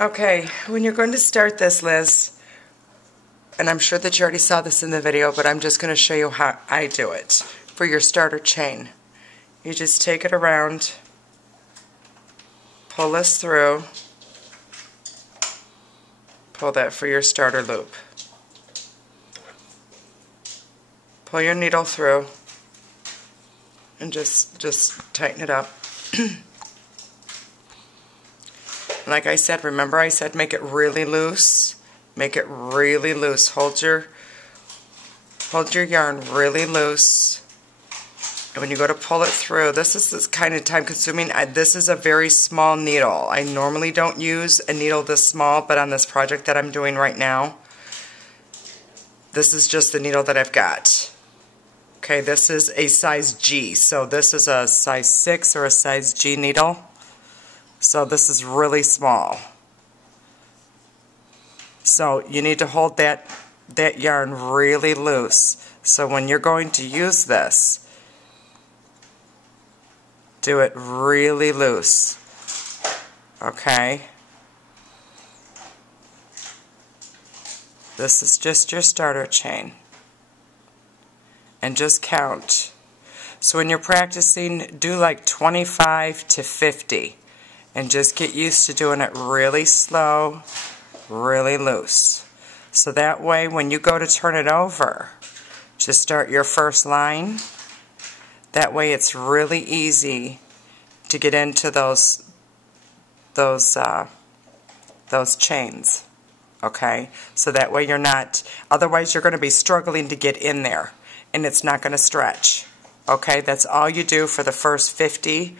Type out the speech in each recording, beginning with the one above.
Okay, when you're going to start this, Liz, and I'm sure that you already saw this in the video, but I'm just going to show you how I do it for your starter chain. You just take it around, pull this through, pull that for your starter loop. Pull your needle through and just tighten it up. Like I said, remember I said make it really loose. Make it really loose. Hold your yarn really loose. And when you go to pull it through, this is kind of time consuming. This is a very small needle. I normally don't use a needle this small, but on this project that I'm doing right now, this is just the needle that I've got. Okay, this is a size G. So this is a size 6 or a size G needle. So this is really small. So you need to hold that yarn really loose. So when you're going to use this, do it really loose. Okay? This is just your starter chain. And just count. So when you're practicing, do like 25 to 50. And just get used to doing it really slow, really loose. So that way when you go to turn it over to start your first line, that way it's really easy to get into those chains. Okay? So that way you're not, otherwise you're going to be struggling to get in there and it's not going to stretch. Okay? That's all you do for the first 50,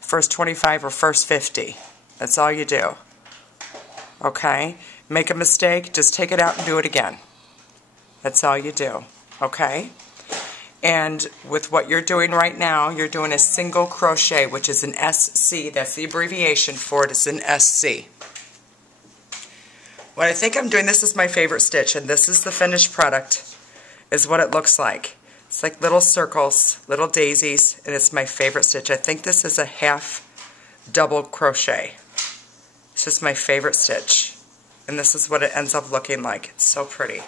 first 25 or first 50. That's all you do. Okay? Make a mistake, just take it out and do it again. That's all you do. Okay? And with what you're doing right now, you're doing a single crochet, which is an SC. That's the abbreviation for it. It's an SC. What I think I'm doing, this is my favorite stitch, and this is the finished product, is what it looks like. It's like little circles, little daisies, and it's my favorite stitch. I think this is a half double crochet. It's just my favorite stitch. And this is what it ends up looking like. It's so pretty.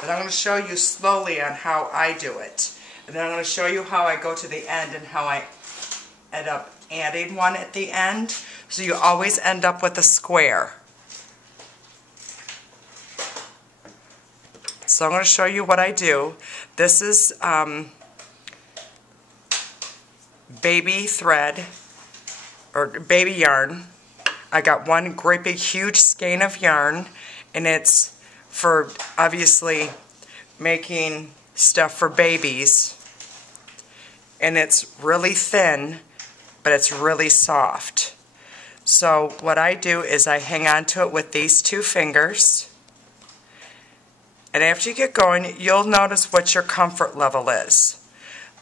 But I'm going to show you slowly on how I do it. And then I'm going to show you how I go to the end and how I end up adding one at the end. So you always end up with a square. So I'm going to show you what I do. This is baby thread, or baby yarn. I got one great big huge skein of yarn, and it's for obviously making stuff for babies. And it's really thin, but it's really soft. So what I do is I hang on to it with these two fingers. And after you get going, you'll notice what your comfort level is.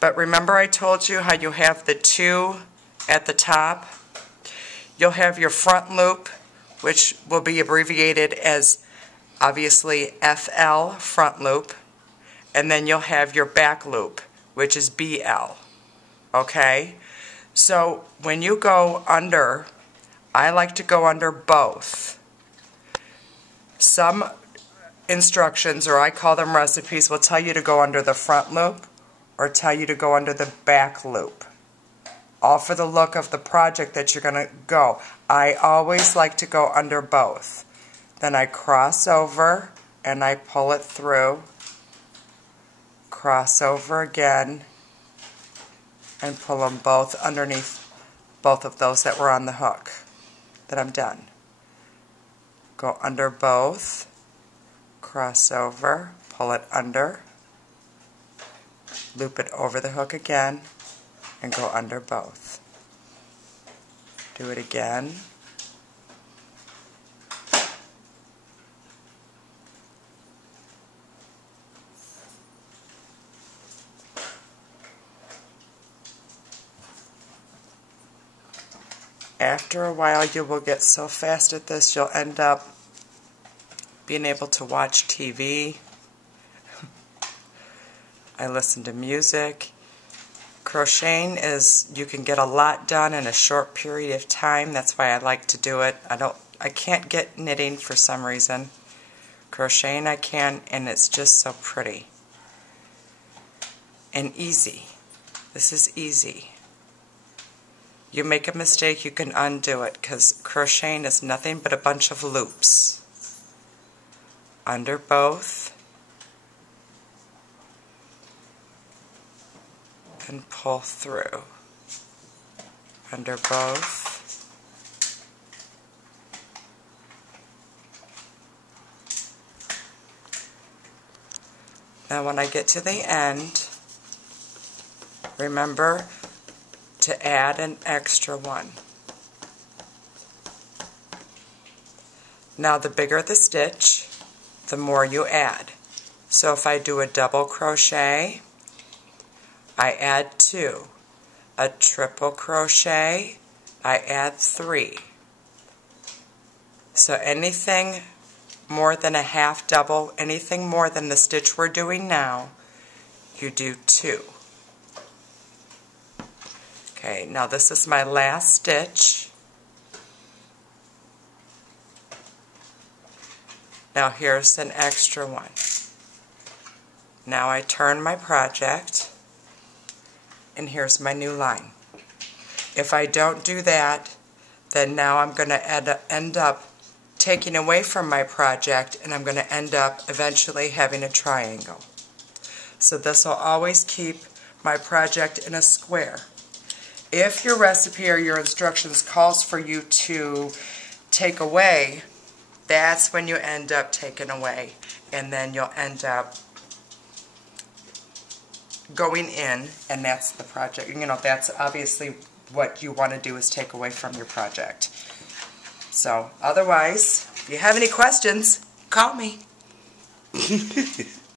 But remember I told you how you have the two at the top? You'll have your front loop, which will be abbreviated as obviously FL, front loop. And then you'll have your back loop, which is BL. Okay? So when you go under, I like to go under both. Some instructions, or I call them recipes, will tell you to go under the front loop or tell you to go under the back loop. All for the look of the project that you're going to go. I always like to go under both. Then I cross over and I pull it through, cross over again, and pull them both underneath both of those that were on the hook. Then I'm done. Go under both, cross over, pull it under, loop it over the hook again, and go under both. Do it again. After a while, you will get so fast at this, you'll end up being able to watch TV. I listen to music. Crocheting is, you can get a lot done in a short period of time. That's why I like to do it. I can't get knitting for some reason. Crocheting I can, and it's just so pretty. And easy. This is easy. You make a mistake, you can undo it, because crocheting is nothing but a bunch of loops. Under both. And pull through. Under both. Now when I get to the end, remember to add an extra one. Now the bigger the stitch, the more you add. So if I do a double crochet, I add 2. A triple crochet, I add 3. So anything more than a half double, anything more than the stitch we're doing now, you do 2. Okay, now this is my last stitch. Now here's an extra one. Now I turn my project, and here's my new line. If I don't do that, then now I'm going to end up taking away from my project, and I'm going to end up eventually having a triangle. So this will always keep my project in a square. If your recipe or your instructions calls for you to take away, that's when you end up taking away, and then you'll end up going in, and that's the project. You know, that's obviously what you want to do, is take away from your project. So otherwise, if you have any questions, call me.